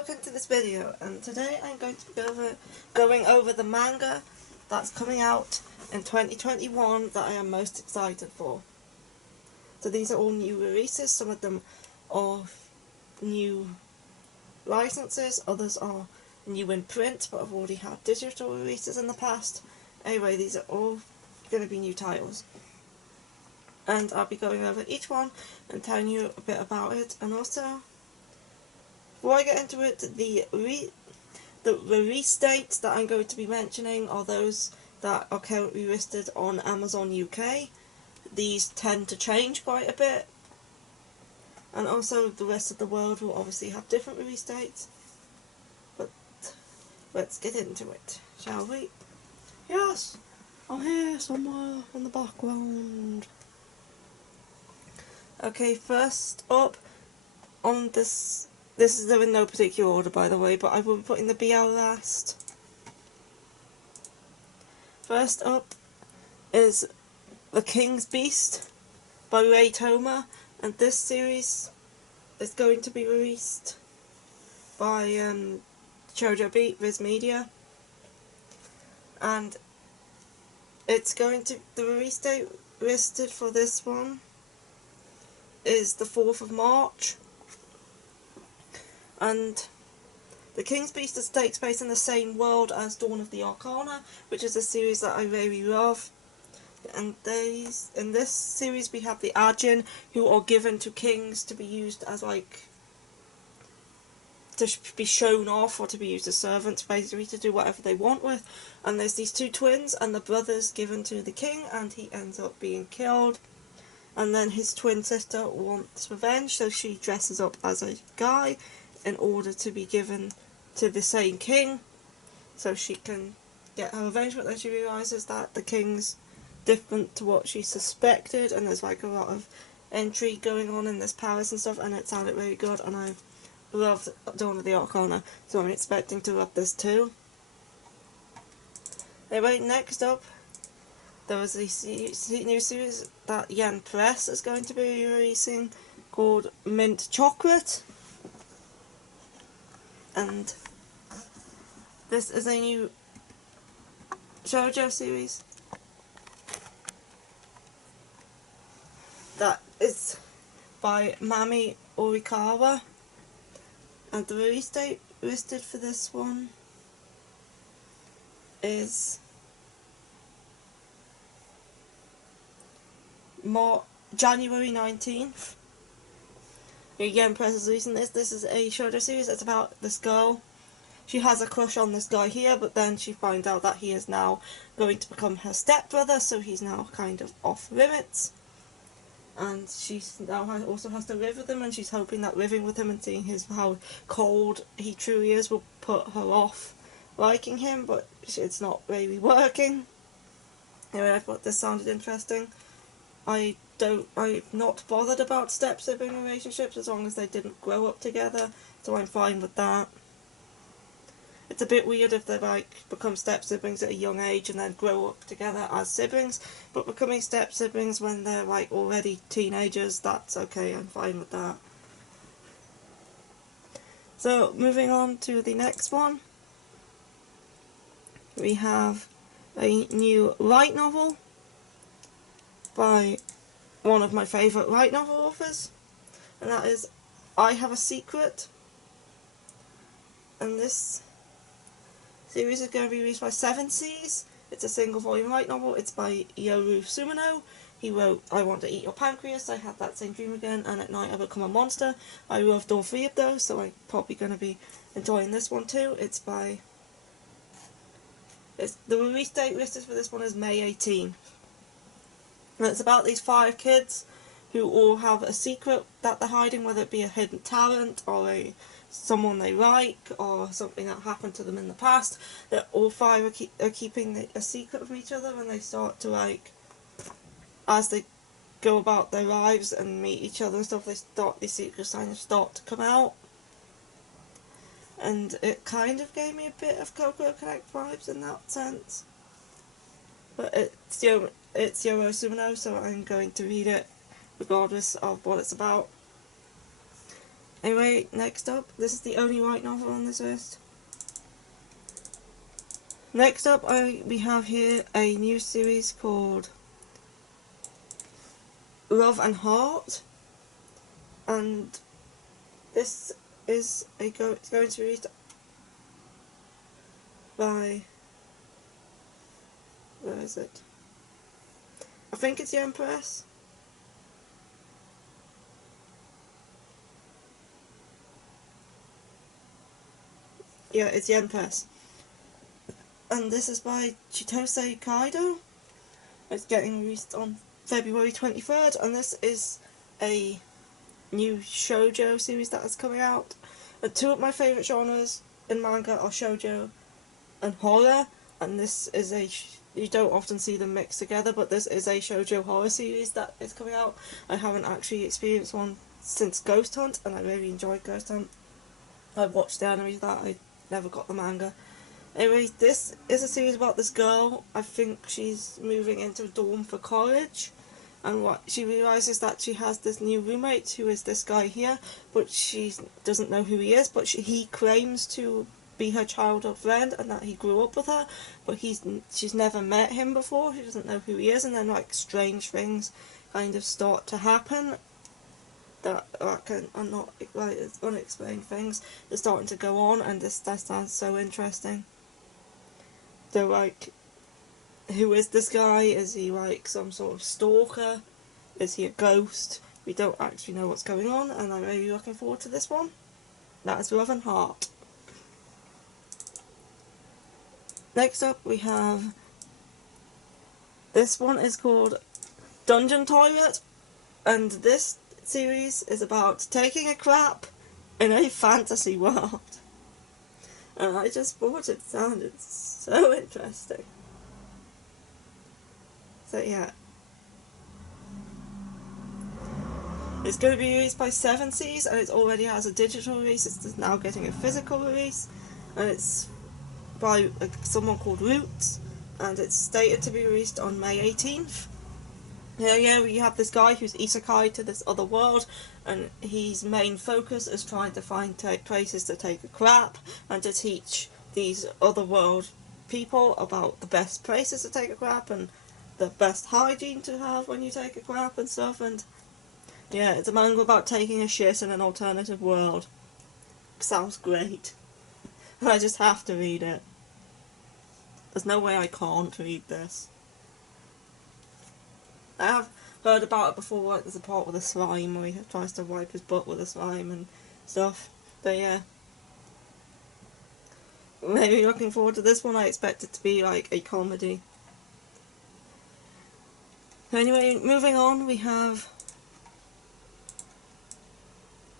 welcome to this video, and today I'm going to be going over the manga that's coming out in 2021 that I am most excited for. So these are all new releases. Some of them are new licenses, others are new in print but have already had digital releases in the past. Anyway, these are all going to be new titles, and I'll be going over each one and telling you a bit about it. And also, before I get into it, the release dates that I'm going to be mentioning are those that are currently listed on Amazon UK. These tend to change quite a bit, and also the rest of the world will obviously have different release dates. But let's get into it, shall we? Yes, I'm here somewhere in the background. Okay, first up on this is in no particular order, by the way, but I will be putting the BL last. First up is The King's Beast by Toma, and this series is going to be released by Shoujo Beat Viz Media, and it's going to, the release date listed for this one is the 4th of March. And The King's Beast takes place in the same world as Dawn of the Arcana, which is a series that I really love. And in this series we have the Ajin, who are given to kings to be used as to be shown off, or to be used as servants, basically, to do whatever they want with. And there's these two twins, and the brother's given to the king, and he ends up being killed. And then his twin sister wants revenge, so she dresses up as a guy in order to be given to the same king, so she can get her revenge. But then she realises that the king's different to what she suspected, and there's like a lot of intrigue going on in this palace and stuff, and it sounded really good, and I loved Dawn of the Arcana, so I'm expecting to love this too. Anyway, next up, there was a new series that Yen Press is going to be releasing called Mint Chocolate. And this is a new shoujo series that is by Mami Orikawa, and the release date listed for this one is January 19th. Yen Press is releasing this. This is a shoujo series. It's about this girl. She has a crush on this guy here, but then she finds out that he is now going to become her stepbrother, so he's now kind of off limits. And she now also has to live with him, and she's hoping that living with him and seeing how cold he truly is will put her off liking him, but it's not really working. Anyway, I thought this sounded interesting. I'm not bothered about step-sibling relationships as long as they didn't grow up together, so I'm fine with that. It's a bit weird if they become step-siblings at a young age and then grow up together as siblings, but becoming step-siblings when they're already teenagers, that's okay, I'm fine with that. So, moving on to the next one, we have a new light novel by one of my favourite light novel authors, and that is I Have a Secret. And this series is going to be released by Seven Seas. It's a single volume light novel. It's by Yoru Sumino. He wrote I Want to Eat Your Pancreas, I Had That Same Dream Again, and At Night I Become a Monster. I loved all three of those, so I'm probably going to be enjoying this one too. The release date listed for this one is May 18th. And it's about these 5 kids who all have a secret that they're hiding, whether it be a hidden talent or someone they like or something that happened to them in the past. That all 5 are keeping a secret from each other, and they start to as they go about their lives and meet each other and stuff, these secrets kind of start to come out. And it kind of gave me a bit of Coco Connect vibes in that sense. But it's Yoru Sumino, so I'm going to read it regardless of what it's about. Anyway, next up, this is the only white novel on this list. Next up, we have here a new series called Love and Heart, and this is it's going to be released by, where is it? I think it's Yen Press. Yeah, it's Yen Press. And this is by Chitose Kaido. It's getting released on February 23rd, and this is a new shoujo series that is coming out. And two of my favourite genres in manga are shoujo and horror, and this is you don't often see them mixed together, but this is a shoujo horror series that is coming out. I haven't actually experienced one since Ghost Hunt, and I really enjoyed Ghost Hunt. I watched the anime of that, I never got the manga. Anyway, this is a series about this girl. I think she's moving into a dorm for college, and what she realises that she has this new roommate who is this guy here, but she doesn't know who he is, but he claims to be her childhood friend and that he grew up with her, but she's never met him before. She doesn't know who he is, and then like strange things kind of start to happen that are not like unexplained things. They're starting to go on, and that sounds so interesting. So like, who is this guy? Is he like some sort of stalker? Is he a ghost? We don't actually know what's going on, and I'm really looking forward to this one. That is Love and Heart. Next up we have, this one is called Dungeon Toilet, and this series is about taking a crap in a fantasy world. And I just thought it sounded so interesting. So yeah. It's going to be released by 7 Seas, and it already has a digital release. It's now getting a physical release, and it's by someone called Roots, and it's stated to be released on May 18th. Yeah, we have this guy who's isekai to this other world, and his main focus is trying to find places to take a crap and to teach these other world people about the best places to take a crap and the best hygiene to have when you take a crap and stuff. And yeah, it's a manga about taking a shit in an alternative world. Sounds great. I just have to read it. There's no way I can't read this. I have heard about it before, like there's a part with a slime where he tries to wipe his butt with a slime and stuff. But yeah. Maybe looking forward to this one. I expect it to be like a comedy. Anyway, moving on, we have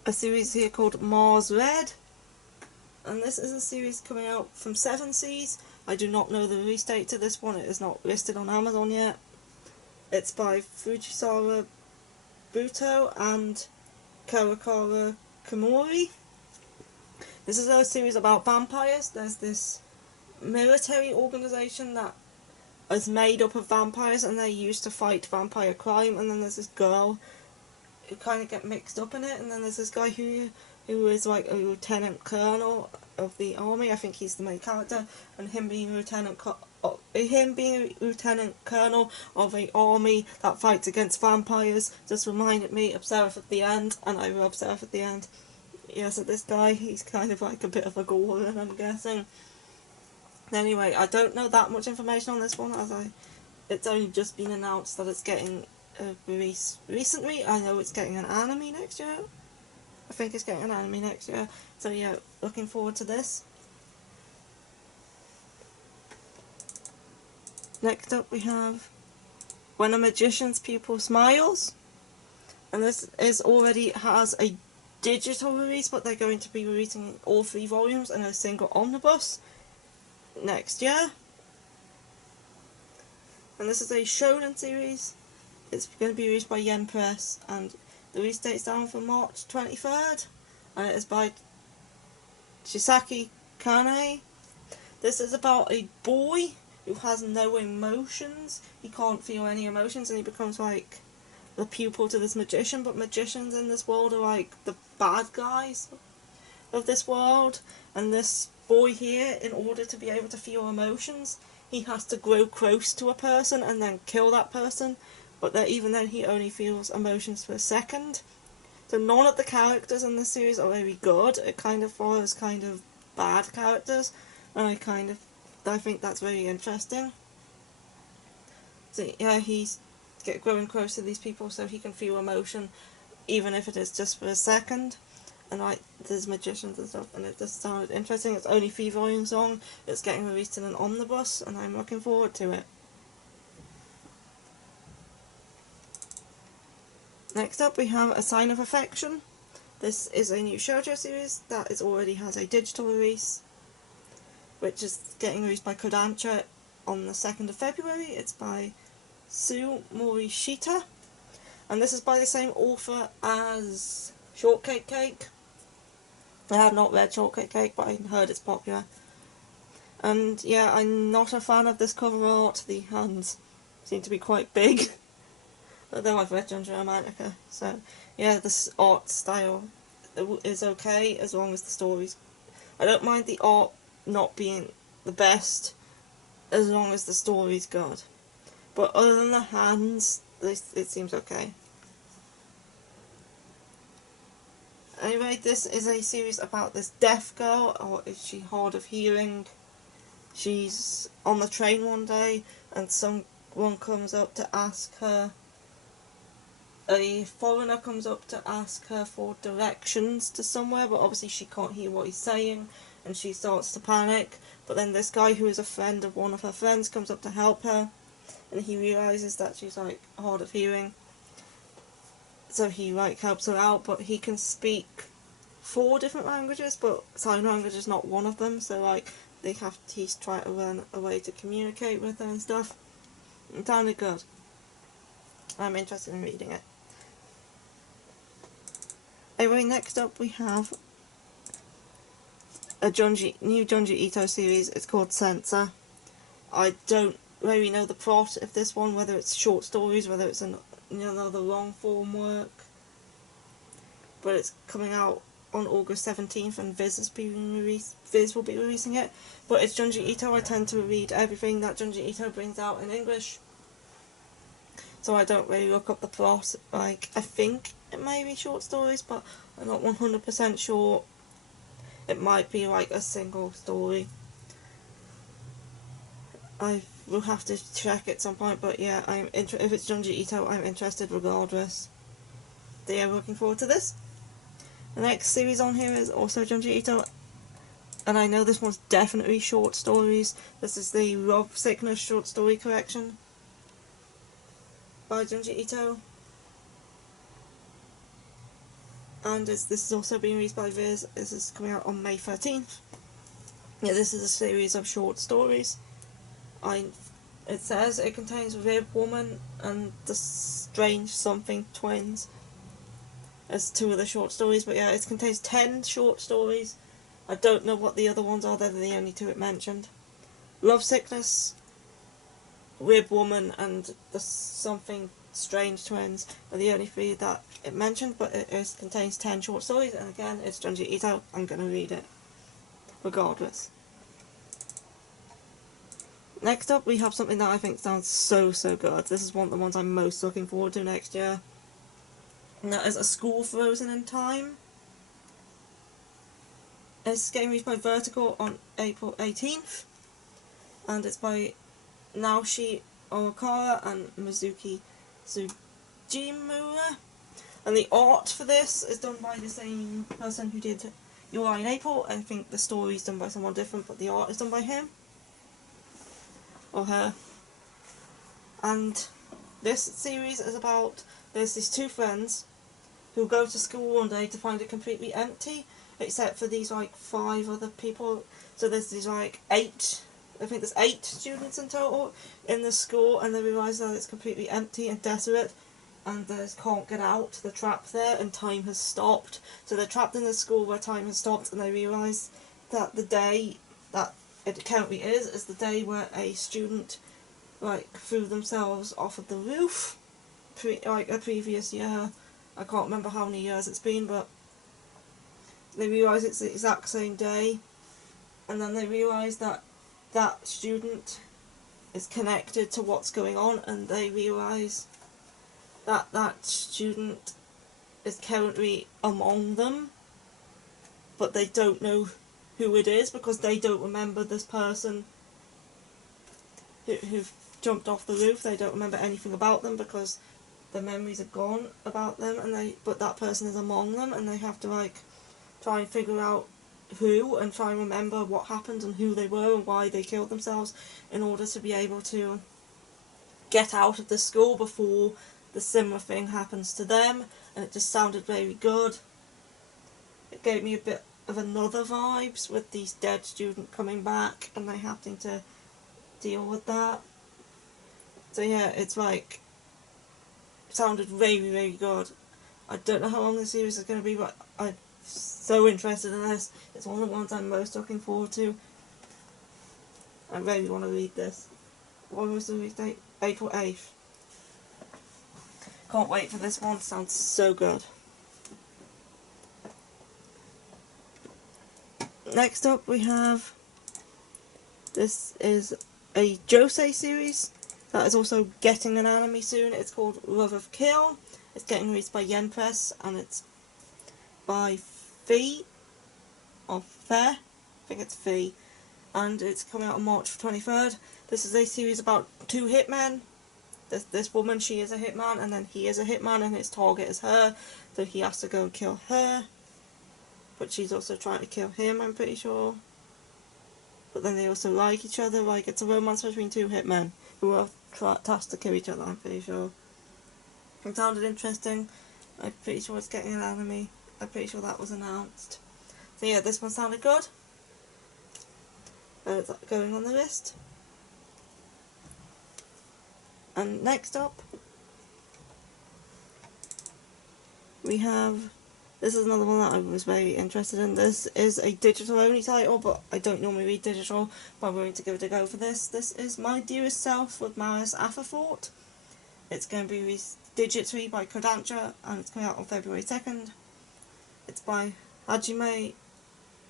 a series here called Mars Red. And this is a series coming out from 7 Seas. I do not know the release date to this one. It is not listed on Amazon yet. It's by Fujisawa Buto and Kawakara Komori. This is a series about vampires. There's this military organisation that is made up of vampires, and they're used to fight vampire crime, and then there's this girl who kind of get mixed up in it, and then there's this guy who is like a lieutenant colonel of the army. I think he's the main character, and him being a lieutenant colonel of an army that fights against vampires just reminded me of Seraph at the End, and I love Seraph at the End. Yeah, so this guy, he's kind of like a bit of a Goron, I'm guessing. Anyway, I don't know that much information on this one, as it's only just been announced that it's getting a release recently. I know it's getting an anime next year. I think it's getting an anime next year. So yeah, looking forward to this. Next up we have When a Magician's Pupil Smiles. And this already has a digital release, but they're going to be releasing all 3 volumes in a single omnibus next year. And this is a shonen series. It's going to be released by Yen Press, and the release date's down for March 23rd, and it is by Chisaki Kane. This is about a boy who has no emotions. He can't feel any emotions, and he becomes like the pupil to this magician, but magicians in this world are like the bad guys of this world, and this boy here, in order to be able to feel emotions, he has to grow close to a person and then kill that person, but that even then he only feels emotions for a second. So none of the characters in this series are very good. It kind of follows kind of bad characters, and I think that's very interesting. So yeah, he's growing close to these people so he can feel emotion, even if it is just for a second. And like, there's magicians and stuff, and it just sounded interesting. It's only 3 volumes long. It's getting released in an omnibus, and I'm looking forward to it. Next up we have A Sign of Affection. This is a new shoujo series that already has a digital release, which is getting released by Kodansha on the 2nd of February. It's by Sue Morishita, and this is by the same author as Shortcake Cake. I have not read Shortcake Cake, but I heard it's popular. And yeah, I'm not a fan of this cover art. The hands seem to be quite big. Although I've read Junji Romantica, so yeah, this art style is okay as long as the story's... I don't mind the art not being the best as long as the story's good. But other than the hands, it seems okay. Anyway, this is a series about this deaf girl, or is she hard of hearing? She's on the train one day, and someone comes up to ask her... A foreigner comes up to ask her for directions to somewhere, but obviously she can't hear what he's saying, and she starts to panic. But then this guy, who is a friend of one of her friends, comes up to help her, and he realises that she's like hard of hearing. So he like helps her out, but he can speak 4 different languages, but sign language is not one of them. So like he's trying to learn a way to communicate with her and stuff. It sounded good. I'm interested in reading it. Anyway, next up we have a new Junji Ito series. It's called Censor. I don't really know the plot of this one, whether it's short stories, whether it's another long form work. But it's coming out on August 17th, and Viz will be releasing it. But it's Junji Ito. I tend to read everything that Junji Ito brings out in English, so I don't really look up the plot. Like, I think it may be short stories, but I'm not 100% sure. It might be like a single story. I will have to check at some point, but yeah, if it's Junji Ito, I'm interested regardless. So yeah, looking forward to this. The next series on here is also Junji Ito, and I know this one's definitely short stories. This is the Love Sickness short story collection by Junji Ito, and this is also being released by Viz. This is coming out on May 13th. Yeah, this is a series of short stories. It says it contains Rib Woman and the Strange Something Twins as 2 of the short stories, but yeah, it contains 10 short stories. I don't know what the other ones are, they're the only 2 it mentioned. Love Sickness, Rib Woman, and the Something Strange Twins are the only 3 that it mentioned, but it contains 10 short stories, and again, it's Junji Ito. I'm going to read it regardless. Next up, we have something that I think sounds so good. This is one of the ones I'm most looking forward to next year. And that is A School Frozen in Time. It's getting released by Vertical on April 18th. And it's by Naoshi Owakara and Mizuki Tsujimura. And the art for this is done by the same person who did Your Lie in April. I think the story is done by someone different, but the art is done by him. Or her. And this series is about, there's these 2 friends who go to school one day to find it completely empty, except for these like 5 other people. So there's these like 8, I think there's 8 students in total in the school, and they realise that it's completely empty and desolate, and they can't get out, they're trapped there, and time has stopped. So they're trapped in the school where time has stopped, and they realise that the day that it currently is the day where a student like threw themselves off of the roof like a previous year. I can't remember how many years it's been, but they realise it's the exact same day, and then they realise that that student is connected to what's going on, and they realise that that student is currently among them, but they don't know who it is because they don't remember this person who jumped off the roof. They don't remember anything about them because their memories are gone about them, but that person is among them, and they have to like try and figure out who and try and remember what happened and who they were and why they killed themselves in order to be able to get out of the school before the similar thing happens to them. And it just sounded very good. It gave me a bit of another vibes with these dead student coming back and they having to deal with that. So yeah, it's like sounded very, very good. I don't know how long the series is going to be, but I'm so interested in this. It's one of the ones I'm most looking forward to. I really want to read this. When was the release date? April 8th. Can't wait for this one. Sounds so good. Next up we have, this is a Josei series that is also getting an anime soon. It's called Love of Kill. It's getting released by Yen Press and it's by Fee, or Fair, I think it's Fee, and it's coming out on March 23rd. This is a series about two hitmen. This woman, she is a hitman, and then he is a hitman, and his target is her, so he has to go and kill her. But she's also trying to kill him, I'm pretty sure. But then they also like each other, like it's a romance between two hitmen who are tasked to kill each other, I'm pretty sure. It sounded interesting. I'm pretty sure it's getting an anime. I'm pretty sure that was announced. So yeah, this one sounded good. It's going on the list. And next up, we have, this is another one that I was very interested in. This is a digital only title, but I don't normally read digital, but I'm going to give it a go for this. This is My Dearest Self with Maris Afterthought. It's going to be released digitally by Kodansha, and it's coming out on February 2nd. It's by Hajime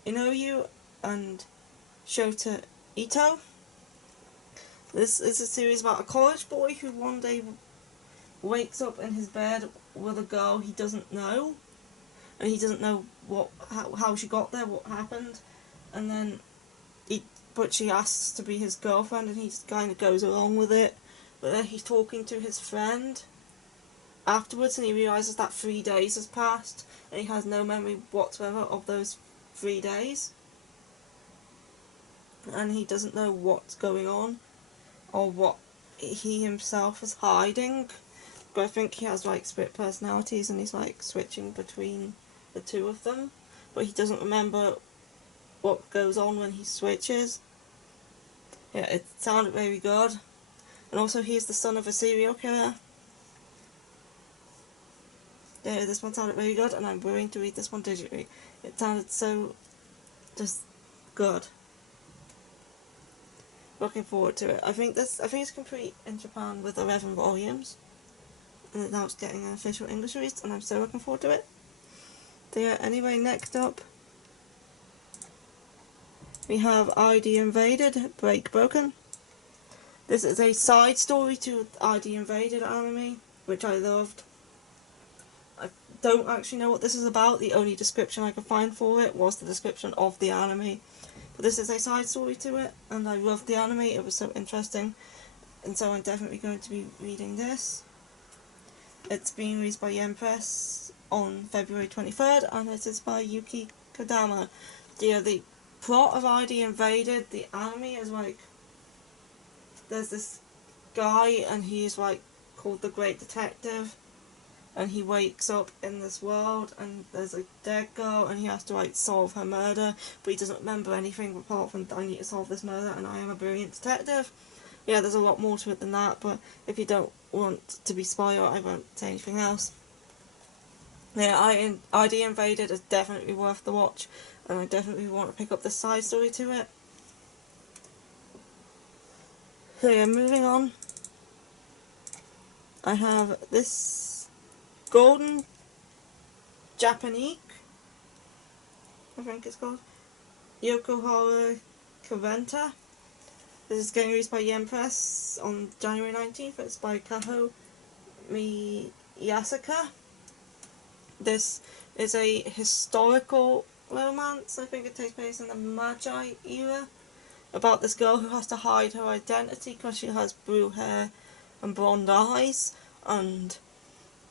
Inoue and Shota Ito. This is a series about a college boy who one day wakes up in his bed with a girl he doesn't know, and he doesn't know how she got there, what happened, and then but she asks to be his girlfriend, and he kind of goes along with it. But then he's talking to his friend afterwards, and he realises that 3 days has passed, and he has no memory whatsoever of those 3 days, and he doesn't know what's going on or what he himself is hiding. But I think he has like split personalities and he's like switching between the two of them, but he doesn't remember what goes on when he switches. Yeah, it sounded very good. And also he's the son of a serial killer. Yeah, this one sounded very good and I'm willing to read this one digitally. It sounded so just good. Looking forward to it. I think it's complete in Japan with 11 volumes. And now it's getting an official English release and I'm so looking forward to it. So yeah, anyway, next up we have ID Invaded, Break Broken. This is a side story to ID Invaded anime, which I loved. I don't actually know what this is about. The only description I could find for it was the description of the anime. But this is a side story to it, and I loved the anime. It was so interesting, and so I'm definitely going to be reading this. It's being released by Yen Press on February 23rd, and it is by Yuki Kodama. Yeah, the plot of ID Invaded, the anime is like, there's this guy and he's like called the Great Detective, and he wakes up in this world and there's a dead girl and he has to like solve her murder, but he doesn't remember anything apart from I need to solve this murder and I am a brilliant detective. Yeah, there's a lot more to it than that, but if you don't want to be spoiled, I won't say anything else. Yeah, ID Invaded is definitely worth the watch, and I definitely want to pick up the side story to it. So yeah, moving on. I have this Golden Japanique. I think it's called. Yokohara Kurenta. This is getting released by Yen Press on January 19th. It's by Kaho Miyasaka. This is a historical romance. I think it takes place in the Magi era, about this girl who has to hide her identity because she has blue hair and blonde eyes, and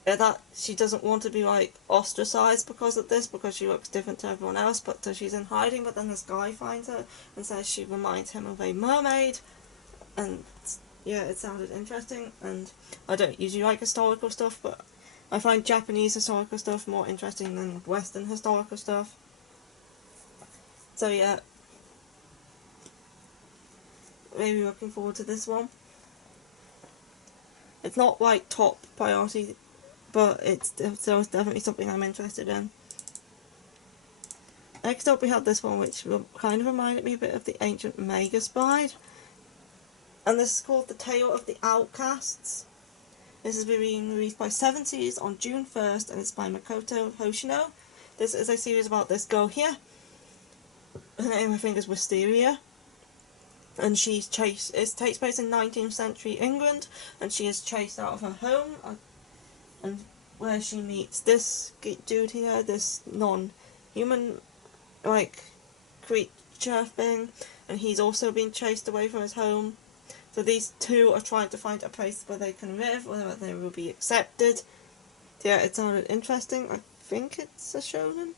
that she doesn't want to be like ostracized because of this, because she looks different to everyone else, but so she's in hiding. But then this guy finds her and says she reminds him of a mermaid, and yeah, it sounded interesting. And I don't usually like historical stuff, but I find Japanese historical stuff more interesting than Western historical stuff. So yeah, really looking forward to this one. It's not like top priority, but it's definitely something I'm interested in. Next up we have this one, which kind of reminded me a bit of the Ancient Manga Bride, and this is called The Tale of the Outcasts. This is being released by 7 Series on June 1st, and it's by Makoto Hoshino. This is a series about this girl here. Her name, I think, is Wisteria, and she's chased. It takes place in 19th century England, and she is chased out of her home, and where she meets this dude here, this non-human like creature thing, and he's also being chased away from his home. So these two are trying to find a place where they can live, where they will be accepted. Yeah, it sounded interesting. I think it's a shonen.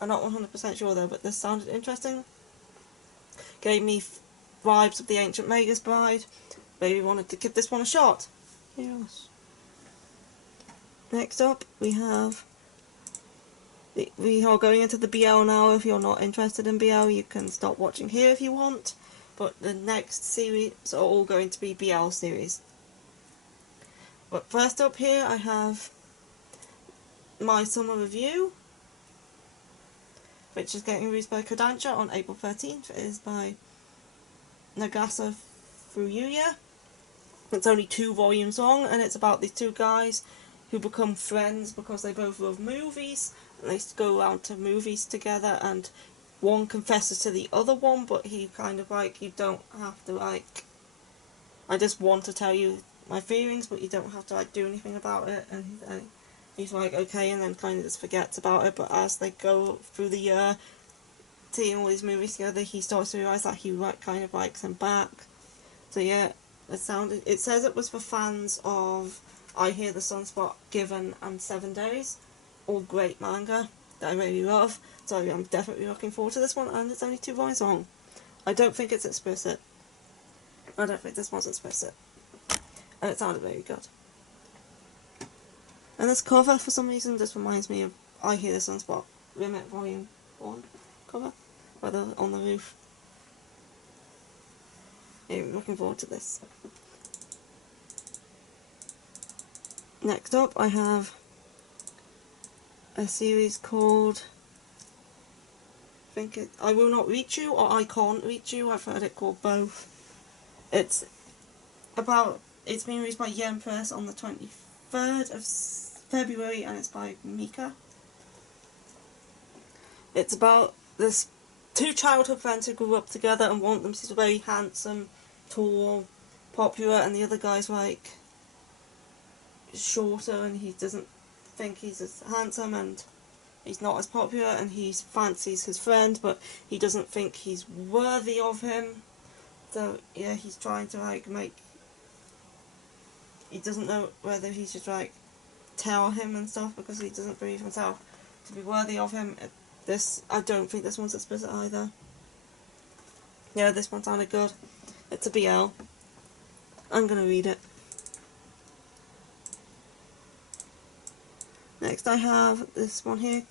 I'm not 100% sure though, but this sounded interesting. Gave me vibes of the Ancient Manga Bride. Maybe wanted to give this one a shot. Yes. Next up, we have... We are going into the BL now. If you're not interested in BL, you can stop watching here if you want. But the next series are all going to be BL series. But first up here, I have my summer review, which is getting released by Kodansha on April 13th. It is by Nagasa Furuya. It's only 2 volumes long, and it's about these 2 guys who become friends because they both love movies, and they go around to movies together, and one confesses to the other one, but he kind of like, you don't have to like, I just want to tell you my feelings, but you don't have to like do anything about it, and he's like, okay, and then kind of just forgets about it. But as they go through the year seeing all these movies together, he starts to realise that he like kind of likes him back. So yeah, it says it was for fans of I Hear the Sunspot, Given, and 7 Days. All great manga that I really love. So I'm definitely looking forward to this one, and it's only 2 volumes long. I don't think it's explicit. I don't think this one's explicit. And it sounded very good. And this cover, for some reason, just reminds me of I Hear the Sunspot, Remit Volume 1 cover, whether on the roof. Anyway, looking forward to this. Next up, I have a series called I Will Not Reach You, or I Can't Reach You. I've heard it called both. It's being released by Yen Press on the 23rd of February, and it's by Mika. It's about this 2 childhood friends who grew up together, and one of them is very handsome, tall, popular, and the other guy's like shorter, and he doesn't think he's as handsome, and he's not as popular, and he fancies his friend, but he doesn't think he's worthy of him. So yeah, he's trying to like he doesn't know whether he should like tell him and stuff, because he doesn't believe himself to be worthy of him. I don't think this one's explicit either. Yeah, this one sounded good. It's a BL. I'm gonna read it. Next I have this one here.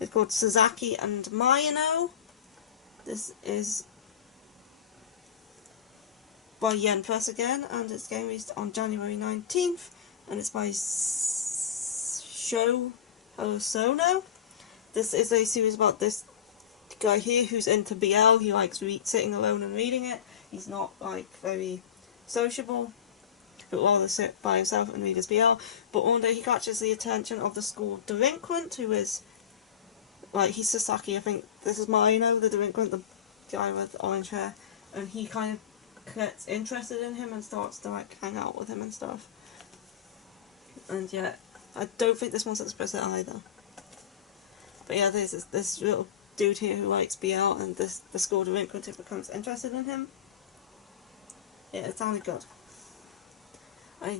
It's called Sasaki and Mayano. This is by Yen Press again, and it's getting released on January 19th, and it's by Sho Hosono. This is a series about this guy here who's into BL. He likes sitting alone and reading it. He's not like very sociable, but rather sit by himself and read his BL. But one day he catches the attention of the school delinquent, who is like, he's Sasaki, I think this is Maino, the delinquent, the guy with orange hair, and he kind of gets interested in him and starts to, like, hang out with him and stuff. And yeah, I don't think this one's explicit either. But yeah, there's this little dude here who likes BL, and the school delinquent who becomes interested in him. Yeah, it sounded good. I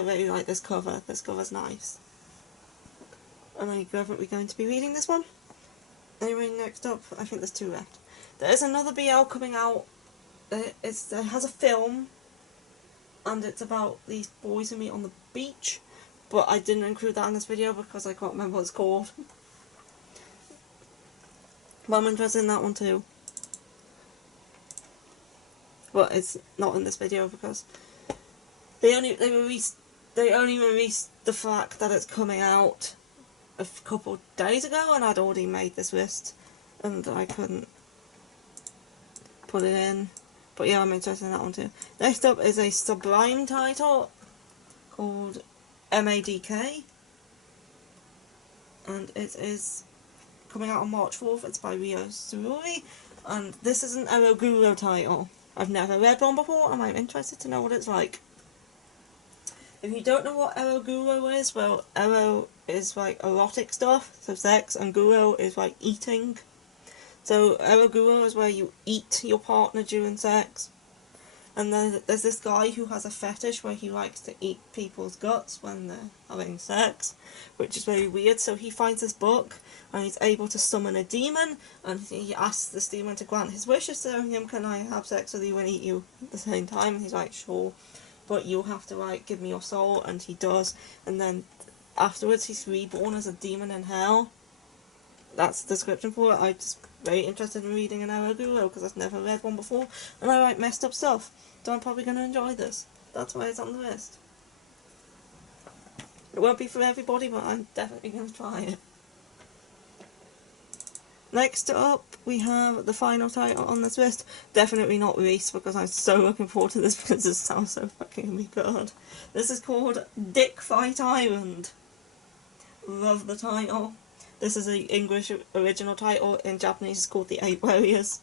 really like this cover. This cover's nice. And I'm definitely going to be reading this one. Anyway, next up, I think there's 2 left. There is another BL coming out. It has a film, and it's about these boys who meet on the beach, but I didn't include that in this video because I can't remember what it's called. But I'm interested in that one too. But it's not in this video because they only released the fact that it's coming out a couple of days ago, and I'd already made this list, and I couldn't put it in. But yeah, I'm interested in that one too. Next up is a Sublime title called MADK, and it is coming out on March 4th. It's by Ryo Surui, and this is an Eroguro title. I've never read one before, and I'm interested to know what it's like. If you don't know what Eroguro is, well, Ero is like erotic stuff, so sex, and Guro is like eating. So Eroguro is where you eat your partner during sex. And then there's this guy who has a fetish where he likes to eat people's guts when they're having sex, which is very weird. So he finds this book, and he's able to summon a demon, and he asks this demon to grant his wishes to him. Can I have sex with you and eat you at the same time? And he's like, sure, but you'll have to, like, give me your soul. And he does, and then afterwards he's reborn as a demon in hell. That's the description for it. I'm just very interested in reading an Eroguro because I've never read one before, and I like messed up stuff, so I'm probably going to enjoy this. That's why it's on the list. It won't be for everybody, but I'm definitely going to try it. Next up, we have the final title on this list. Definitely not Reese, because I'm so looking forward to this because it sounds so fucking good. This is called Dick Fight Island. Love the title. This is an English original title. In Japanese, it's called The 8 Warriors.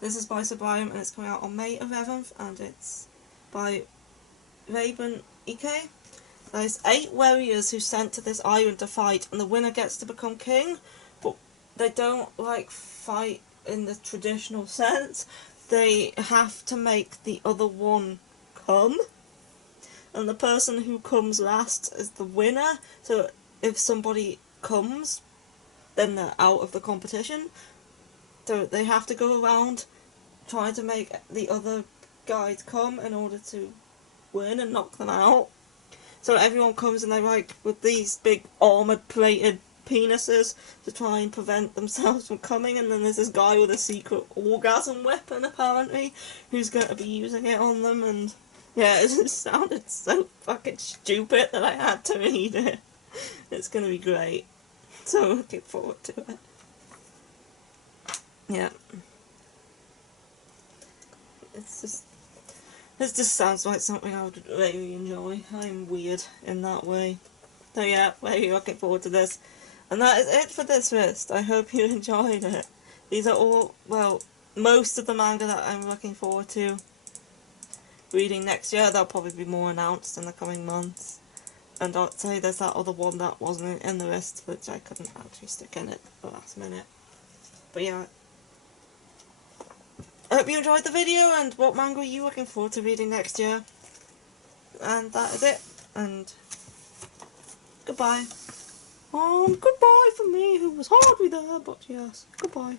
This is by Sublime, and it's coming out on May 11th, and it's by Raven Ike. There's 8 warriors who sent to this island to fight, and the winner gets to become king, but they don't, like, fight in the traditional sense. They have to make the other one come, and the person who comes last is the winner. So if somebody comes, then they're out of the competition. So they have to go around trying to make the other guys come in order to win and knock them out. So everyone comes and they like with these big armoured plated penises to try and prevent themselves from coming, and then there's this guy with a secret orgasm weapon apparently who's going to be using it on them, and yeah, it just sounded so fucking stupid that I had to read it. It's going to be great. So looking forward to it. Yeah. This just sounds like something I would really enjoy. I'm weird in that way. So yeah, really looking forward to this. And that is it for this list. I hope you enjoyed it. These are all, well, most of the manga that I'm looking forward to reading next year. There'll probably be more announced in the coming months. And I'd say there's that other one that wasn't in the list, which I couldn't actually stick in at the last minute. But yeah. I hope you enjoyed the video, and what manga are you looking forward to reading next year? And that is it. And goodbye. Goodbye for me, who was hardly there, but yes, goodbye.